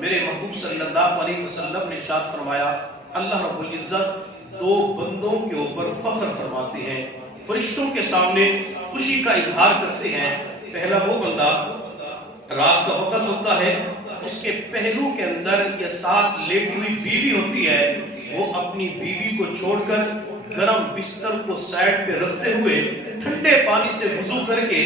میرے محبوب صلی اللہ علیہ وسلم نے ارشاد فرمایا اللہ رب العزت دو بندوں کے اوپر فخر فرماتے ہیں، فرشتوں کے سامنے خوشی کا اظہار کرتے ہیں۔ پہلا وہ بندہ رات کا وقت ہوتا ہے، اس کے پہلو کے اندر یہ ساتھ لیٹی ہوئی بیوی ہوتی ہے، وہ اپنی بیوی کو چھوڑ کر گرم بستر کو سائڈ پہ رکھتے ہوئے ٹھنڈے پانی سے وضو کر کے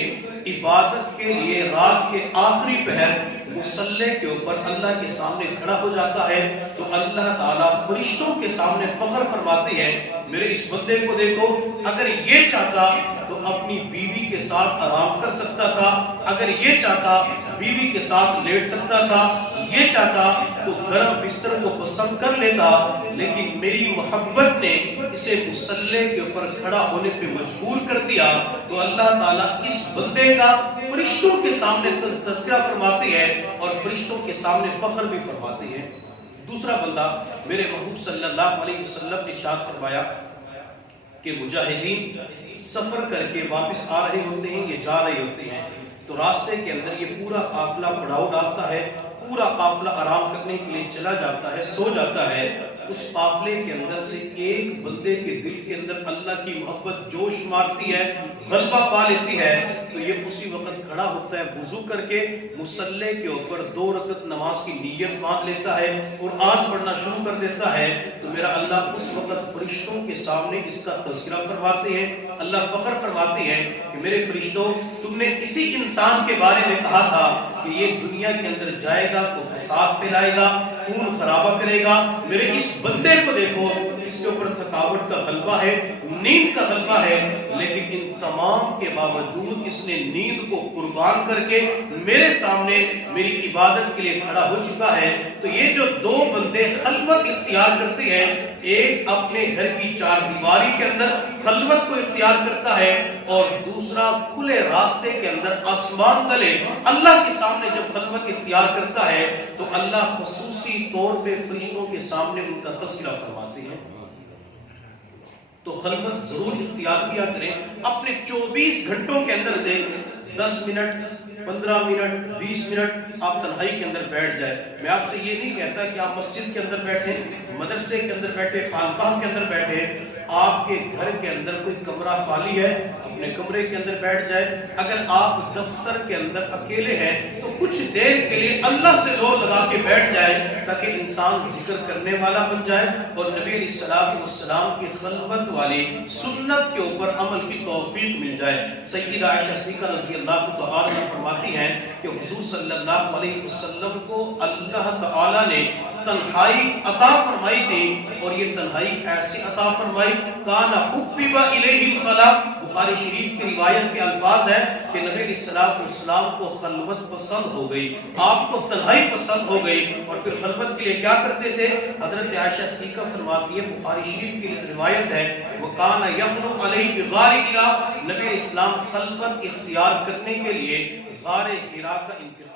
عبادت کے لیے رات کے آخری پہر مصلی کے اوپر اللہ کے سامنے کھڑا ہو جاتا ہے، تو اللہ تعالیٰ فرشتوں کے سامنے فخر فرماتے ہیں میرے اس بندے کو دیکھو، اگر یہ چاہتا تو اپنی بیوی کے ساتھ آرام کر سکتا تھا، اگر یہ چاہتا بیوی کے ساتھ لیٹ سکتا تھا، یہ چاہتا تو گرم بستر کو پسند کر لیتا، لیکن میری محبت نے اسے مصلی کے اوپر کھڑا ہونے پہ مجبور کر دیا۔ تو اللہ تعالیٰ اس بندے کا فرشتوں کے سامنے تذکرہ فرماتے ہیں اور فرشتوں کے سامنے فخر بھی فرماتے ہیں۔ دوسرا بندہ میرے محبوب صلی اللہ علیہ وسلم نے ارشاد فرمایا کہ مجاہدین سفر کر کے واپس آ رہے ہوتے ہیں، یہ جا رہے ہوتے ہیں، تو راستے کے اندر یہ پورا قافلہ پڑاؤ ڈالتا ہے، پورا قافلہ آرام کرنے کے لیے چلا جاتا ہے، سو جاتا ہے۔ اس قافلے کے اندر سے ایک بندے کے دل کے اندر اللہ کی محبت جوش مارتی ہے، غلبہ پا لیتی ہے، تو یہ اسی وقت کھڑا ہوتا ہے، وضو کر کے مصلی کے اوپر 2 رکعت نماز کی نیت باندھ لیتا ہے، قرآن پڑھنا شروع کر دیتا ہے۔ تو میرا اللہ اس وقت فرشتوں کے سامنے اس کا تذکرہ فرماتے ہیں، اللہ فخر فرماتے ہیں کہ میرے فرشتوں تم نے اسی انسان کے بارے میں کہا تھا کہ یہ دنیا کے اندر جائے گا تو فساد پھیلائے گا، خون خرابہ کرے گا، میرے اس بندے کو دیکھو، اس کے اوپر تھکاوٹ کا غلبہ ہے، نیند کا غلبہ ہے، لیکن ان تمام کے باوجود اس نے نیند کو قربان کر کے میرے سامنے میری عبادت کے لیے کھڑا ہو چکا ہے۔ تو یہ جو 2 بندے خلوت اختیار کرتے ہیں، ایک اپنے گھر کی 4 دیواری کے اندر خلوت کو اختیار کرتا ہے اور دوسرا کھلے راستے کے اندر آسمان تلے اللہ کے سامنے جب خلوت اختیار کرتا ہے تو اللہ خصوصی طور پہ فرشتوں کے سامنے ان کا تذکرہ فرماتے ہیں۔ تو خلوت ضرور اختیار کیا کریں، اپنے 24 گھنٹوں کے اندر سے 10 منٹ 15 منٹ 20 منٹ آپ تنہائی کے اندر بیٹھ جائے۔ میں آپ سے یہ نہیں کہتا کہ آپ مسجد کے اندر بیٹھیں، مدرسے کے اندر بیٹھے، خانقاہ کے اندر بیٹھے، آپ کے گھر کے اندر کوئی کمرہ خالی ہے اپنے کمرے کے اندر بیٹھ جائے، اگر آپ دفتر کے اندر اکیلے ہیں تو کچھ دیر کے لیے اللہ سے لو لگا کے بیٹھ جائے تاکہ انسان ذکر کرنے والا بن جائے اور نبی علیہ السلام کی خلوت والی سنت کے اوپر عمل کی توفیق مل جائے۔ سیدہ عائشہ صدیقہ رضی اللہ تعالیٰ عنہا فرماتی ہیں کہ حضور صلی اللہ علیہ وسلم کو اللہ تعالیٰ نے تنہائی عطا فرمائی تھی اور یہ تنہائی ایسی عطا فرمائی کانا حبب الیہ الخلا۔ بخاری شریف کی روایت کے الفاظ ہے کہ نبی علیہ السلام کو خلوت پسند ہو گئی، آپ کو تنہائی پسند ہو گئی، اور پھر خلوت کے لیے کیا کرتے تھے؟ حضرت عائشہ صدیقہ فرماتی ہے، بخاری شریف کی روایت ہے، وَقَانَ يَغْنُ عَلَيْهِ بِغَارِ حِرَا، نبی علیہ السلام خلوت اختیار کرنے کے لیے غار حرا کا انتخاب